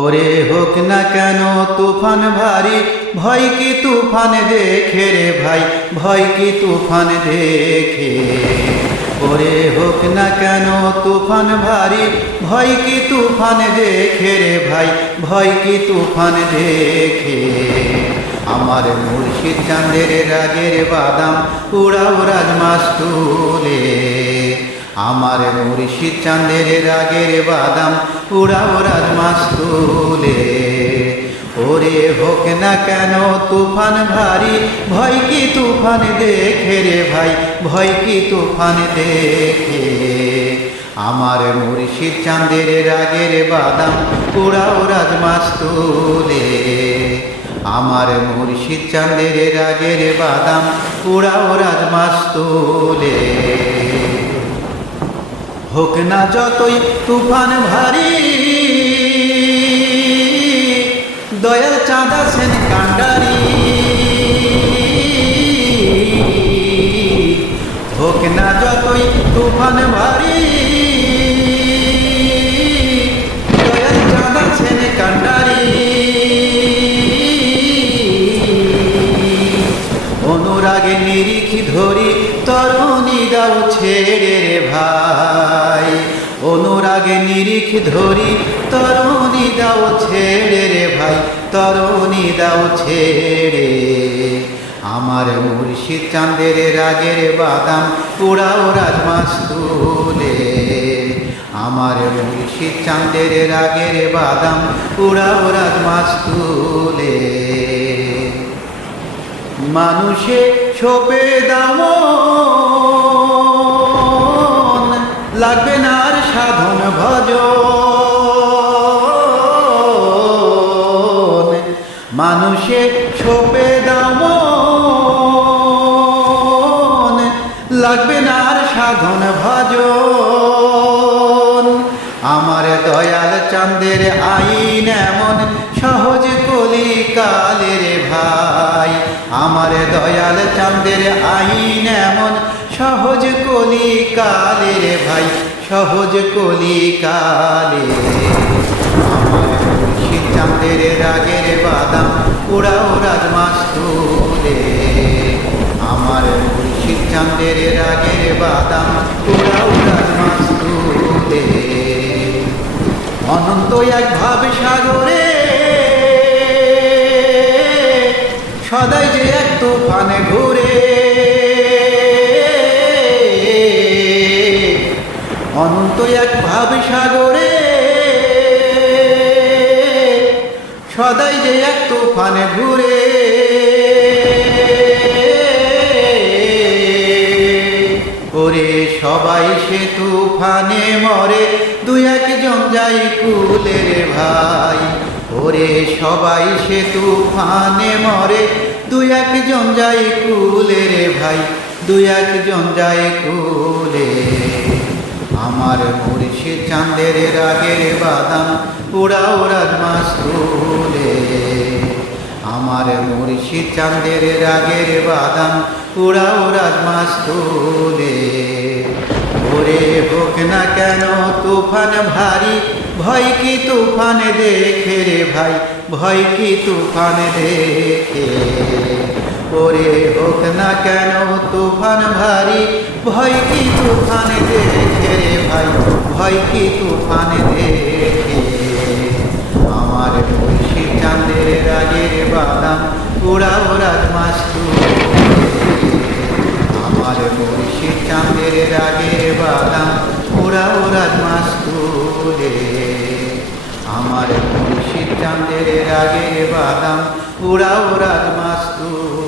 ওরে হোক না কেন তুফান ভারী, ভয় কি তুফান দেখে রে ভাই, ভয় কি তুফান দেখে। ওরে হোক না কেন তুফান ভারী, ভয় কি তুফান দেখে রে ভাই, ভয় কি তুফান দেখে। আমার মুর্শিদ চাঁদের রাগের বাদাম উড়াও রাজমাস্তুলে, আমার মুর্শিদ চাঁদের রাগের বাদাম উড়াও রাজমাস্তুলে। ওরে হোক না কেন তুফান ভারী, ভয় কি তুফান দেখে রে ভাই, ভয় কি তুফান দেখে। আমার মুর্শিদ চাঁদের রাগের বাদাম উড়াও রাজমাস্তুলে, আমার মুর্শিদ চাঁদের রাগের বাদাম উড়াও রাজমাস্তুলে। হোক না যতই তুফান ভারী, দয়াল চাঁদ আছেন কান্ডারি। হোক না যতই তুফান ভারী, দয়াল চাঁদ আছেন কান্ডারি। অনুরাগে নিরিখি ধরি তরুণী দাও ছেড়ে রে ভাই, অনুরাগে নিরিখ ধরি তরুণী দাও ছেড়ে রে ভাই, তরুণী দাও ছেড়ে। আমার মুর্শিদ চাঁদের রাগের বাদাম উড়াও রাজমাস্তুলে, আমার মুর্শিদ চাঁদের রাগের বাদাম উড়াও রাজমাস্তুলে। মানুষে ছোপে দামন, লাগবে না আর সাধন ভজন। মানুষে ছোপে দামন, লাগবে না আর সাধন ভজন। আমার দয়াল চাঁদের আইন এমন সহজ কলিকালের ভাই, আমার দয়াল চাঁদের আইন এমন সহজ কলিকালের ভাই, সহজ কলিকালে। আমার মুর্শিদ চাঁদের রাগের বাদাম উড়াও রাজমাস্তুলে, আমার মুর্শিদ চাঁদের রাগের বাদাম উড়াও রাজমাস্তুলে। অনন্ত এক ভাব সাগরে সদাই যে এক তুফানে ঘুরে, অনন্ত এক ভাব সাগরে সদাই যে এক তুফানে ঘুরে। ওরে সবাই সে তুফানে মরে, দুই একজন যাই কুলে রে ভাই। ওরে সবাই সে তুফানে মরে, দুই একজন যাই কুলে রে ভাই, দুই একজন যাই কুলে। আমার মুর্শিদ চাঁদের রাগের বাদাম উড়াও রাজমাস্তুলে, আমার মুর্শিদ চাঁদের রাগের বাদাম উড়াও রাজমাস্তুলে। ওরে হোক না কেন তুফান ভারী, ভয় কি তুফান দেখে রে ভাই, ভয় কি তুফান দেখে। ওরে হোক না কেন তুফান ভারী, ভয় কি তুফান দেখে রে ভাই, ভয় কি তুফান দেখে। আমার মুর্শিদ চাঁদের রাগের বাদাম উড়াও রাজমাস্তুলে, আমার মুর্শিদ চাঁদের রাগের বাদাম উড়াও রাজমাস্তুলে, আমার মুর্শিদ চাঁদের রাগের বাদাম উড়াও রাজমাস্তুলে।